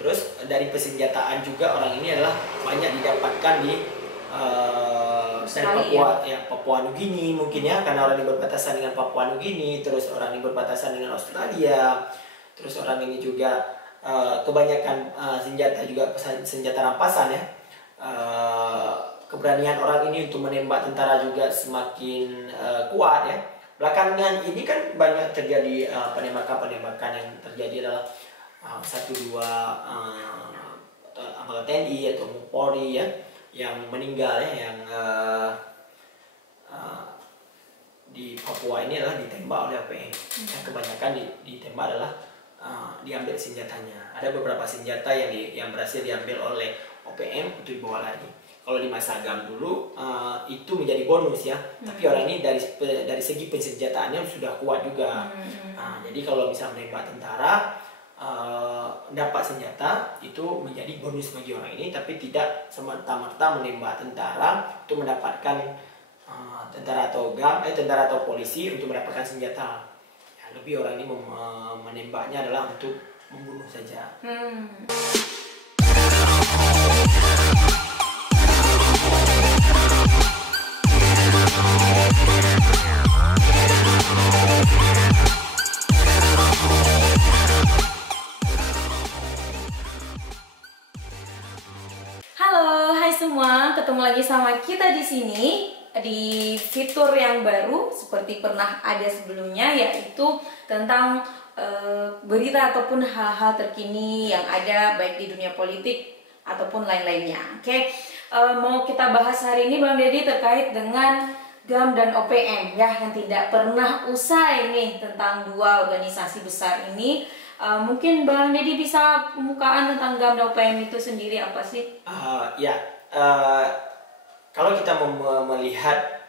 Terus dari persenjataan juga orang ini adalah banyak didapatkan di dari Papua, ya Papua Nugini mungkin ya, karena orang ini berbatasan dengan Papua Nugini, terus orang ini berbatasan dengan Australia, terus orang ini juga kebanyakan senjata juga senjata rampasan ya. Keberanian orang ini untuk menembak tentara juga semakin kuat ya. Belakangan ini kan banyak terjadi penembakan-penembakan yang terjadi adalah satu dua anggota TNI atau Polri ya yang meninggal ya, yang di Papua ini adalah ditembak oleh OPM. Yang kebanyakan ditembak adalah diambil senjatanya. Ada beberapa senjata yang berhasil diambil oleh OPM untuk dibawa lari. Kalau di masa Agam dulu itu menjadi bonus ya, tapi orang ini dari segi persenjataannya sudah kuat juga. Jadi kalau bisa menembak tentara, dapat senjata itu menjadi bonus bagi orang ini, tapi tidak semata-mata menembak tentara untuk mendapatkan tentara atau polisi untuk mendapatkan senjata. Ya, lebih orang ini menembaknya adalah untuk membunuh saja. Halo, hai semua, ketemu lagi sama kita di sini di fitur yang baru seperti pernah ada sebelumnya, yaitu tentang berita ataupun hal-hal terkini yang ada baik di dunia politik ataupun lain-lainnya. Oke, mau kita bahas hari ini Bang Deddy terkait dengan GAM dan OPM ya, yang tidak pernah usai nih tentang dua organisasi besar ini. Mungkin Bang Deddy bisa pembukaan tentang GAM dan OPM itu sendiri apa sih? Kalau kita melihat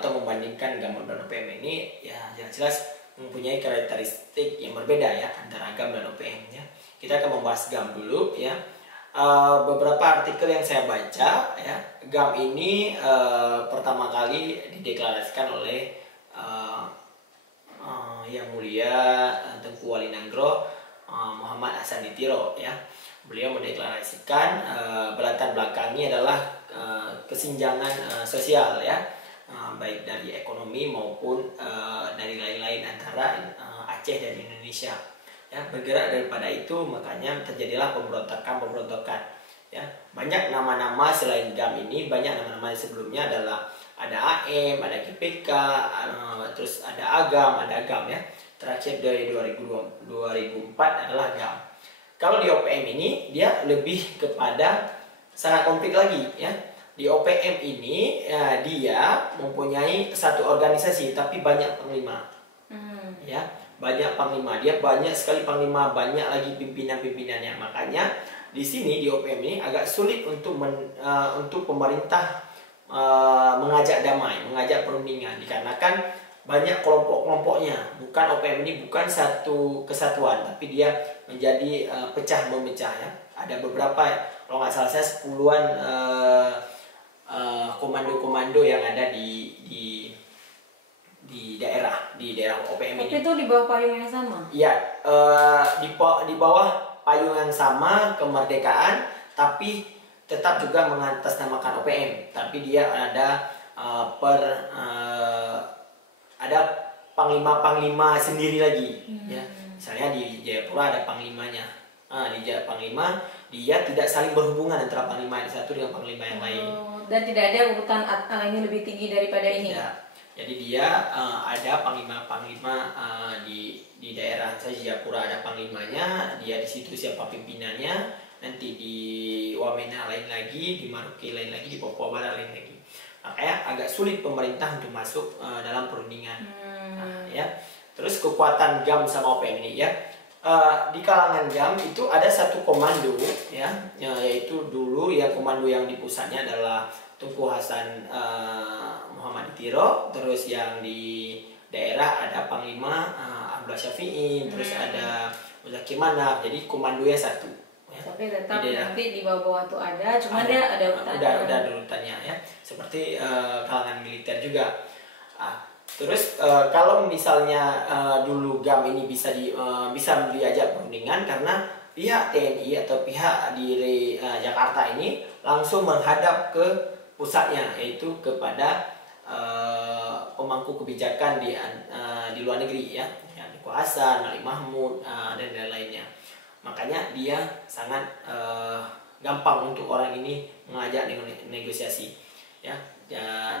atau membandingkan GAM dan OPM ini, ya jelas mempunyai karakteristik yang berbeda ya antara GAM dan OPM ya. Kita akan membahas GAM dulu ya. Beberapa artikel yang saya baca ya, GAM ini pertama kali dideklarasikan oleh Yang Mulia Tengku Wali Nanggro Muhammad Hasani Tiro ya. Beliau mendeklarasikan berlatar belakangnya adalah kesenjangan sosial ya, baik dari ekonomi maupun dari lain-lain antara Aceh dan Indonesia ya. Bergerak daripada itu makanya terjadilah pemberontakan ya. Banyak nama-nama selain GAM ini, banyak nama-nama sebelumnya adalah ada AM, ada GPK, terus ada AGAM, ada GAM ya. Terakhir dari 2004 adalah GAM. Kalau di OPM ini dia lebih kepada sangat komplit lagi ya. Di OPM ini dia mempunyai satu organisasi tapi banyak panglima. Ya, banyak panglima. Dia banyak sekali panglima, banyak lagi pimpinan-pimpinannya. Makanya di sini di OPM ini agak sulit untuk pemerintah mengajak damai, mengajak perundingan, dikarenakan banyak kelompok-kelompoknya. Bukan OPM ini bukan satu kesatuan, tapi dia menjadi pecah memecah ya. Ada beberapa, kalau nggak salah saya 10-an komando-komando yang ada di daerah OPM ini. Tapi itu di bawah payung yang sama? Iya, di bawah payung yang sama, kemerdekaan, tapi tetap juga mengatasnamakan OPM. Tapi dia ada ada panglima-panglima sendiri lagi ya. Misalnya di Jayapura ada panglimanya. Di Panglima dia tidak saling berhubungan antara panglima yang satu dengan panglima yang lain. Dan tidak ada urutan ini lebih tinggi daripada ini. Tidak. Jadi dia ada panglima-panglima di daerah saya Jayapura ada panglimanya, dia di situ siapa pimpinannya, nanti di Wamena lain lagi, di Maroke lain lagi, di Papua Barat lain lagi. Makanya agak sulit pemerintah untuk masuk dalam perundingan. Ya. Terus kekuatan GAM sama OPM ini ya. Di kalangan GAM itu ada satu komando ya, yaitu dulu yang komando yang di pusatnya adalah Tunku Hasan Muhammad Tiro, terus yang di daerah ada Panglima Abdullah Syafi'i, terus ada Muzakir Manaf. Jadi komandonya satu. Ya. Tapi tetap nanti di bawah-bawah itu ada, cuma dia ada urutannya. Udah urutannya ya. Seperti kalangan militer juga. Terus kalau misalnya dulu GAM ini bisa diajak perundingan karena pihak TNI atau pihak di Jakarta ini langsung menghadap ke pusatnya, yaitu kepada pemangku kebijakan di luar negeri ya, Niko Hasan, Malik Mahmud, dan lain-lainnya. Makanya dia sangat gampang untuk orang ini mengajak negosiasi ya.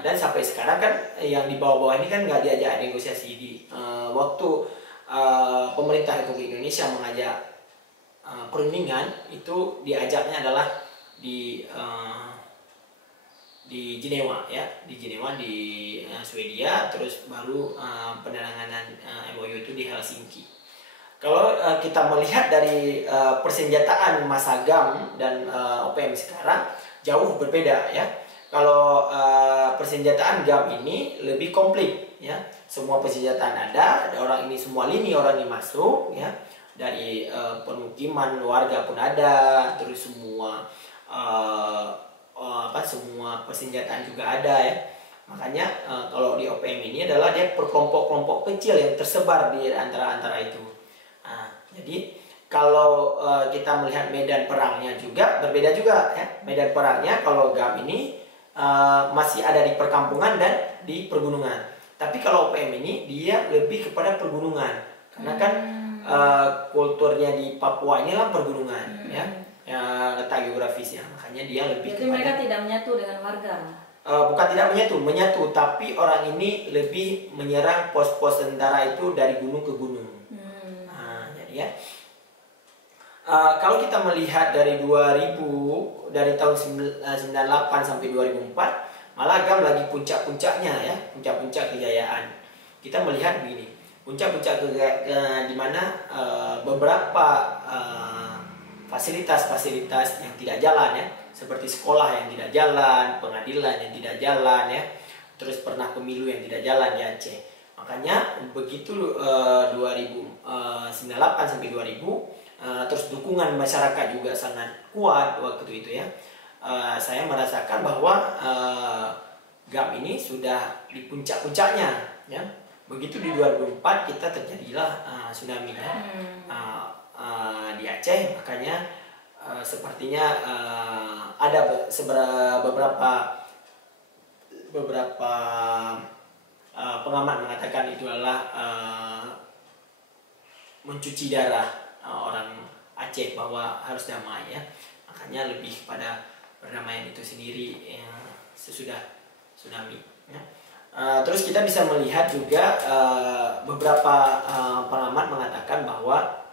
Dan sampai sekarang kan yang di bawah-bawah ini kan nggak diajak negosiasi. Di waktu pemerintah Republik Indonesia mengajak perundingan, itu diajaknya adalah di Jenewa ya, di Jenewa di Swedia, terus baru penandatanganan MOU itu di Helsinki. Kalau kita melihat dari persenjataan masa GAM dan OPM sekarang jauh berbeda ya. Kalau persenjataan GAM ini lebih komplit ya, semua persenjataan ada, orang ini semua lini orang ini masuk ya, dari pemukiman warga pun ada, terus semua semua persenjataan juga ada ya. Makanya kalau di OPM ini adalah dia per kelompok-kelompok kecil yang tersebar di antara itu. Jadi kalau kita melihat medan perangnya juga berbeda juga ya. Medan perangnya kalau GAM ini masih ada di perkampungan dan di pergunungan. Tapi kalau OPM ini dia lebih kepada pergunungan, karena kan kulturnya di Papua ini lah pergunungan ya, letak geografisnya. Makanya dia lebih jadi mereka tidak menyatu dengan warga. Bukan tidak menyatu, tapi orang ini lebih menyerang pos-pos tentara itu dari gunung ke gunung. Jadi ya. Kalau kita melihat dari 2000, dari tahun 98 sampai 2004, malah GAM lagi puncak-puncaknya ya, puncak-puncak kejayaan. Kita melihat begini, puncak-puncak di mana beberapa fasilitas-fasilitas yang tidak jalan ya, seperti sekolah yang tidak jalan, pengadilan yang tidak jalan ya, terus pernah pemilu yang tidak jalan di Aceh. Makanya begitu 2098 sampai 2000, terus dukungan masyarakat juga sangat kuat waktu itu ya. Saya merasakan bahwa GAM ini sudah di puncak-puncaknya ya. Begitu di 2004 kita terjadilah tsunami ya. Di Aceh. Makanya sepertinya ada beberapa pengamat mengatakan itu adalah mencuci darah orang Aceh, bahwa harus damai ya. Makanya lebih pada perdamaian itu sendiri sesudah tsunami ya. Terus kita bisa melihat juga beberapa pengamat mengatakan bahwa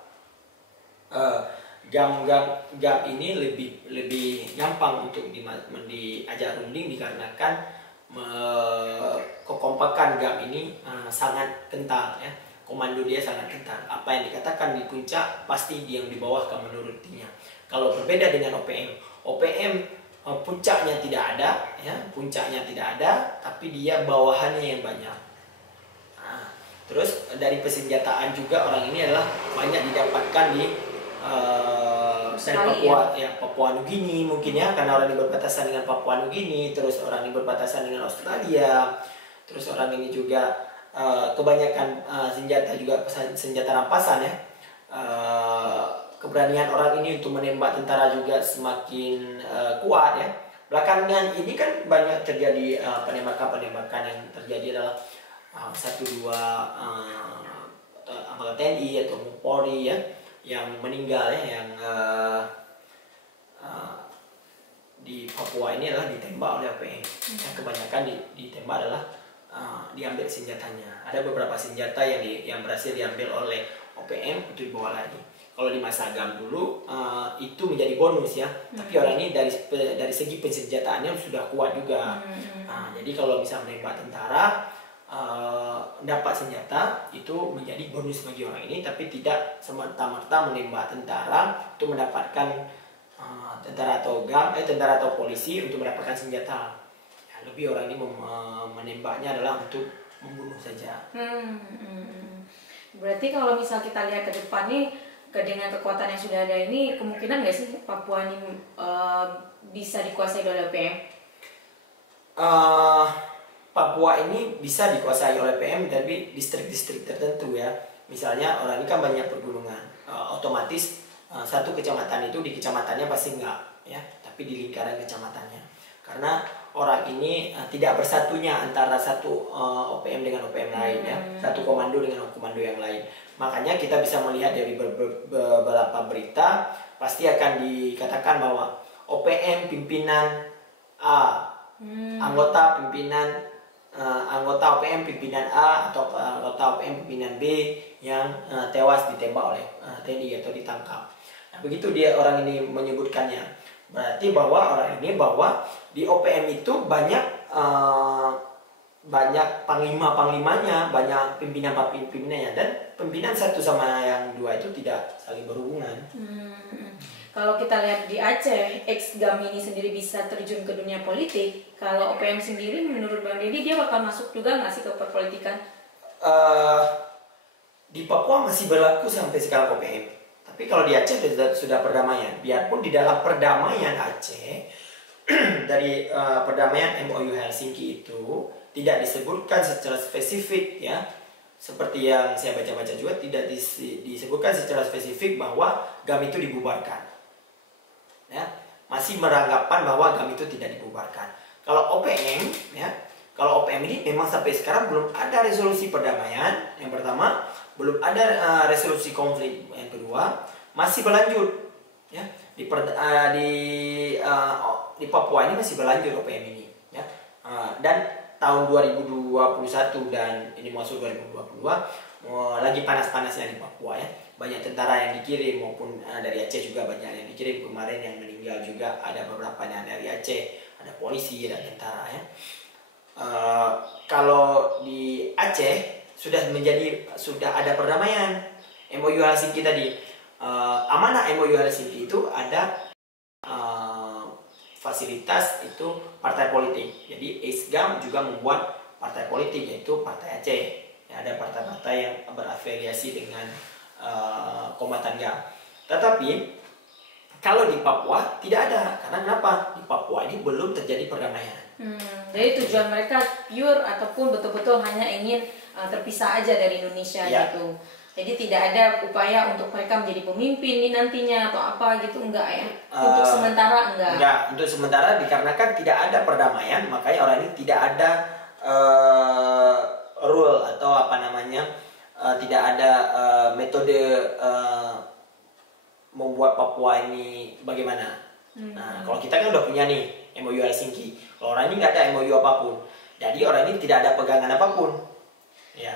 GAM ini lebih gampang untuk diajak runding dikarenakan kekompakan GAM ini sangat kental ya. Komando dia sangat kental. Apa yang dikatakan di puncak pasti yang di bawah akan menurutinya. Kalau berbeda dengan OPM puncaknya tidak ada ya, tapi dia bawahannya yang banyak. Terus dari persenjataan juga orang ini adalah banyak didapatkan di dari Papua ya, Papua Nugini mungkin ya, karena orang ini berbatasan dengan Papua Nugini, terus orang ini berbatasan dengan Australia, terus orang ini juga kebanyakan senjata juga senjata rampasan ya. Keberanian orang ini untuk menembak tentara juga semakin kuat ya. Belakangan ini kan banyak terjadi penembakan yang terjadi adalah satu dua anggota TNI atau Polri ya yang meninggal ya, yang di Papua ini adalah ditembak oleh OPM. Yang kebanyakan ditembak adalah diambil senjatanya. Ada beberapa senjata yang berhasil diambil oleh OPM untuk dibawa lari. Kalau di masa GAM dulu itu menjadi bonus ya. Tapi orang ini dari segi persenjataannya sudah kuat juga. Jadi kalau bisa menembak tentara, dapat senjata itu menjadi bonus bagi orang ini, tapi tidak semerta-merta menembak tentara untuk mendapatkan tentara atau tentara atau polisi untuk mendapatkan senjata. Lebih orang ini menembaknya adalah untuk membunuh saja. Berarti kalau misal kita lihat ke depan nih, dengan kekuatan yang sudah ada ini, kemungkinan nggak sih Papua ini bisa dikuasai oleh PM? Papua ini bisa dikuasai oleh PM, tapi distrik-distrik tertentu ya. Misalnya orang ini kan banyak pergunungan, otomatis satu kecamatan itu di kecamatannya pasti enggak, ya, tapi di lingkaran kecamatannya. Karena orang ini tidak bersatunya antara satu OPM dengan OPM lain, ya, satu komando dengan komando yang lain. Makanya kita bisa melihat dari beberapa berita pasti akan dikatakan bahwa OPM pimpinan A, anggota OPM pimpinan A atau anggota OPM pimpinan B yang tewas ditembak oleh TNI atau ditangkap. Nah, begitu dia orang ini menyebutkannya, berarti bahwa orang ini bahwa di OPM itu banyak panglima-panglimanya, banyak pimpinan-pimpinannya, dan pimpinan satu sama yang dua itu tidak saling berhubungan. Kalau kita lihat di Aceh, ex-GAM ini sendiri bisa terjun ke dunia politik. Kalau OPM sendiri, menurut Bang Deddy, dia bakal masuk juga nggak sih ke perpolitikan? Di Papua masih berlaku sampai sekarang OPM. Tapi kalau di Aceh sudah perdamaian. Biarpun di dalam perdamaian Aceh, dari perdamaian MOU Helsinki itu tidak disebutkan secara spesifik, ya. Seperti yang saya baca-baca juga, tidak disebutkan secara spesifik bahwa GAM itu dibubarkan. Ya, masih beranggapan bahwa GAM itu tidak dibubarkan. Kalau OPM, ya, kalau OPM ini memang sampai sekarang belum ada resolusi perdamaian. Yang pertama, belum ada resolusi konflik. Yang kedua, masih berlanjut, ya, di Papua ini masih berlanjut OPM ini, ya. Dan tahun 2021 dan ini masuk 2022 lagi panas-panasnya di Papua, ya. Banyak tentara yang dikirim maupun dari Aceh juga banyak yang dikirim. Kemarin yang meninggal juga ada beberapa yang dari Aceh, ada polisi dan tentara, ya. Kalau di Aceh sudah ada perdamaian MOU Helsinki tadi. Amanah MOU Helsinki itu ada fasilitas itu partai politik. Jadi ex-GAM juga membuat partai politik, yaitu Partai Aceh. Ya, ada partai-partai yang berafiliasi dengan kombatan GAM. Tetapi kalau di Papua tidak ada. Karena kenapa? Di Papua ini belum terjadi perdamaian. Jadi tujuan mereka pure ataupun betul-betul hanya ingin terpisah aja dari Indonesia, ya, gitu. Jadi tidak ada upaya untuk mereka menjadi pemimpin ini nantinya atau apa gitu, enggak, ya? Untuk sementara enggak. Enggak, untuk sementara dikarenakan tidak ada perdamaian, makanya orang ini tidak ada rule atau apa namanya, tidak ada metode membuat Papua ini bagaimana. Nah, kalau kita kan udah punya nih MOU Helsinki, kalau orang ini nggak ada MOU apapun, jadi orang ini tidak ada pegangan apapun, ya.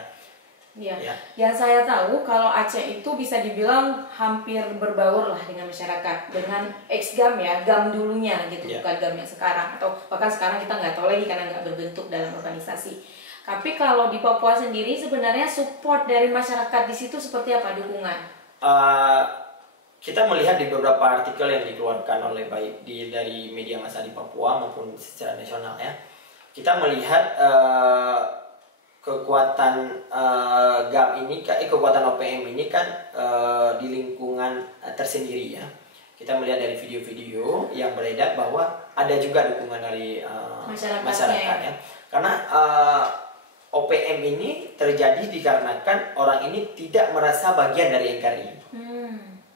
Ya. Yang saya tahu kalau Aceh itu bisa dibilang hampir berbaur lah dengan masyarakat, dengan ex-GAM, ya, GAM dulunya gitu, bukan GAM yang sekarang, atau bahkan sekarang kita nggak tahu lagi karena nggak berbentuk dalam organisasi. Tapi kalau di Papua sendiri sebenarnya support dari masyarakat di situ seperti apa, dukungan? Kita melihat di beberapa artikel yang dikeluarkan oleh baik dari media massa di Papua maupun secara nasional, ya, kita melihat kekuatan GAM ini, kekuatan OPM ini kan di lingkungan tersendiri, ya. Kita melihat dari video-video yang beredar bahwa ada juga dukungan dari masyarakat, ya. Karena OPM ini terjadi dikarenakan orang ini tidak merasa bagian dari NKRI.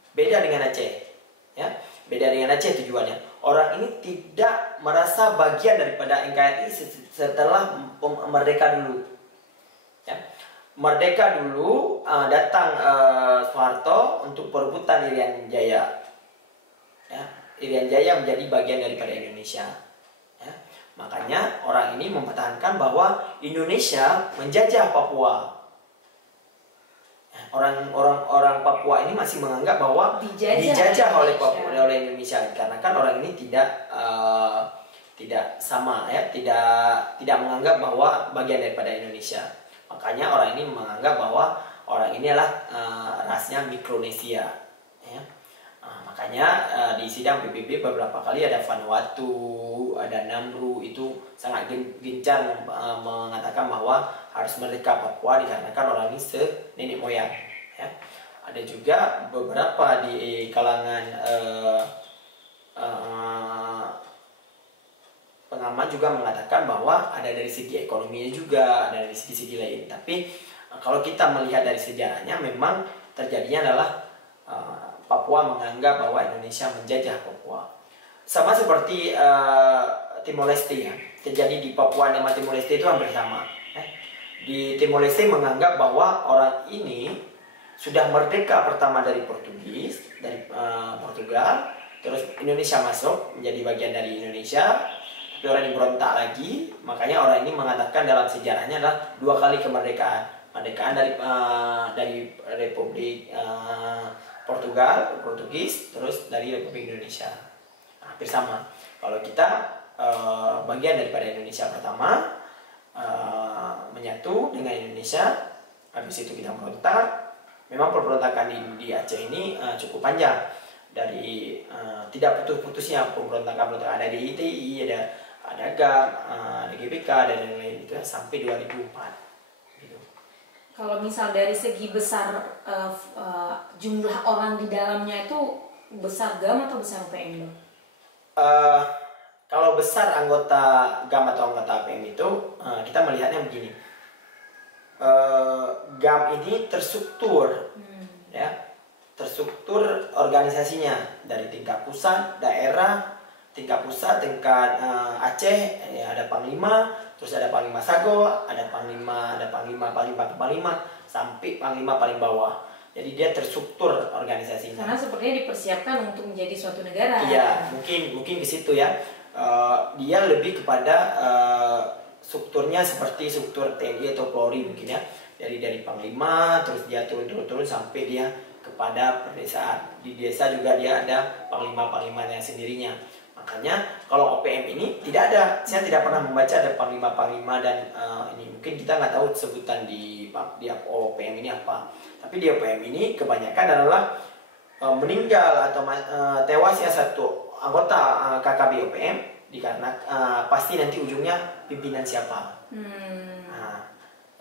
Beda dengan Aceh, ya. Beda dengan Aceh tujuannya. Orang ini tidak merasa bagian daripada NKRI setelah merdeka dulu. Ya. Merdeka dulu datang Soeharto untuk perebutan Irian Jaya. Ya. Irian Jaya menjadi bagian daripada Indonesia. Ya. Makanya orang ini mempertahankan bahwa Indonesia menjajah Papua. Orang Papua ini masih menganggap bahwa dijajah oleh Papua, oleh Indonesia, karena kan orang ini tidak sama, ya, tidak menganggap bahwa bagian daripada Indonesia. Makanya orang ini menganggap bahwa orang ini adalah rasnya Mikronesia, ya. Makanya di sidang PBB beberapa kali ada Vanuatu, ada Namru itu sangat gencar mengatakan bahwa harus merdeka Papua dikarenakan orang ini nenek moyang, ya. Ada juga beberapa di kalangan pengamat juga mengatakan bahwa ada dari segi ekonominya juga, ada dari segi lain. Tapi kalau kita melihat dari sejarahnya, memang terjadinya adalah Papua menganggap bahwa Indonesia menjajah Papua. Sama seperti Timor Leste ya, terjadi di Papua dan Timor Leste itu hampir sama. Di Timor Leste menganggap bahwa orang ini sudah merdeka pertama dari Portugis, dari Portugal, terus Indonesia masuk menjadi bagian dari Indonesia, tapi orang ini berontak lagi, makanya orang ini mengatakan dalam sejarahnya adalah 2 kali kemerdekaan, dari Republik Portugis, terus dari Republik Indonesia, hampir sama. Kalau kita bagian daripada Indonesia pertama, menyatu dengan Indonesia, habis itu kita merontak. Memang pemberontakan di Aceh ini cukup panjang, dari tidak putus-putusnya pemberontakan ada di ITI, ada GAM, ada GBK dan lain-lain itu sampai 2004 gitu. Kalau misal dari segi besar jumlah orang di dalamnya itu besar GAM atau besar UPM? Kalau besar anggota GAM atau anggota UPM itu kita melihatnya begini. GAM ini terstruktur, ya, terstruktur organisasinya dari tingkat pusat, daerah, tingkat pusat, tingkat Aceh, ya, ada Panglima, terus ada Panglima Sago, ada Panglima, sampai Panglima paling bawah. Jadi dia terstruktur organisasinya. Karena sepertinya dipersiapkan untuk menjadi suatu negara. Iya, mungkin di situ ya. Dia lebih kepada strukturnya seperti struktur TNI atau Polri mungkin ya. Dari Panglima, terus dia turun sampai dia kepada perdesaan. Di desa juga dia ada panglima-panglimanya sendirinya. Makanya kalau OPM ini tidak ada, saya tidak pernah membaca ada panglima-panglima dan ini mungkin kita nggak tahu sebutan di OPM ini apa. Tapi di OPM ini kebanyakan adalah meninggal atau tewasnya satu anggota KKB OPM dikarenakan pasti nanti ujungnya pimpinan siapa. Nah,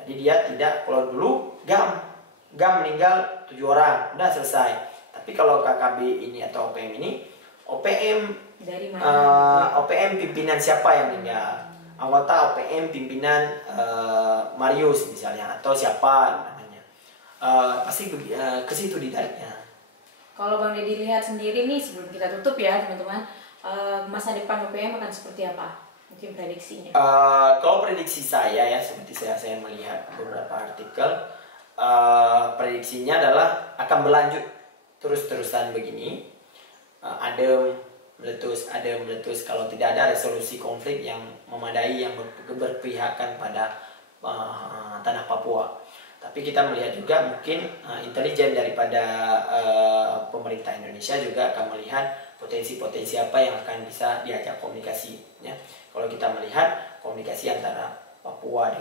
jadi dia tidak, kalau dulu GAM meninggal 7 orang, udah selesai. Tapi kalau KKB ini atau OPM ini, OPM dari mana? OPM pimpinan siapa yang meninggal, anggota OPM pimpinan Marius misalnya atau siapa namanya, pasti ke situ ditariknya. Kalau Bang Deddy lihat sendiri nih sebelum kita tutup ya teman-teman, masa depan OPM akan seperti apa? Mungkin prediksinya. Kalau prediksi saya ya, seperti saya melihat beberapa artikel, prediksinya adalah akan berlanjut terus-terusan begini, adem meletus kalau tidak ada resolusi konflik yang memadai yang berpihakan pada tanah Papua. Tapi kita melihat juga mungkin intelijen daripada pemerintah Indonesia juga akan melihat potensi-potensi apa yang akan bisa diajak komunikasi ya. Kalau kita melihat komunikasi antara Papua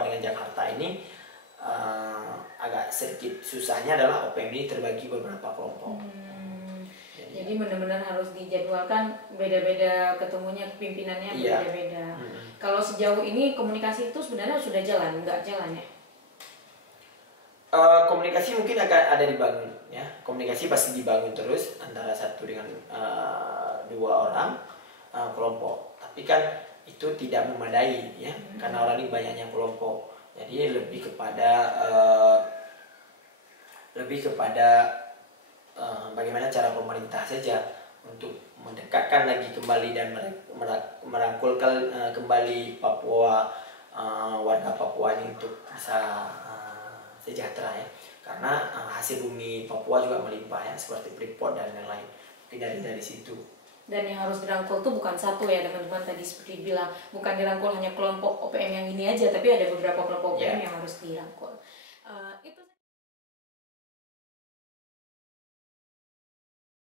dengan Jakarta ini agak sedikit susahnya adalah OPM ini terbagi beberapa kelompok. Jadi benar-benar harus dijadwalkan, beda-beda ketemunya, pimpinannya beda-beda. Kalau sejauh ini komunikasi itu sebenarnya sudah jalan, nggak jalan ya? Komunikasi mungkin akan ada dibangun ya. Komunikasi pasti dibangun terus antara satu dengan 2 orang kelompok. Tapi kan itu tidak memadai ya, karena orang ini banyaknya kelompok. Jadi lebih kepada bagaimana cara pemerintah saja untuk mendekatkan lagi kembali dan merangkulkan kembali Papua, warga Papua ini untuk bisa sejahtera ya. Karena hasil bumi Papua juga melimpah ya, seperti Freeport dan lain-lain. Mungkin dari situ. Dan yang harus dirangkul tuh bukan satu ya teman-teman, tadi seperti bilang, bukan dirangkul hanya kelompok OPM yang ini aja, tapi ada beberapa kelompok OPM yang harus dirangkul.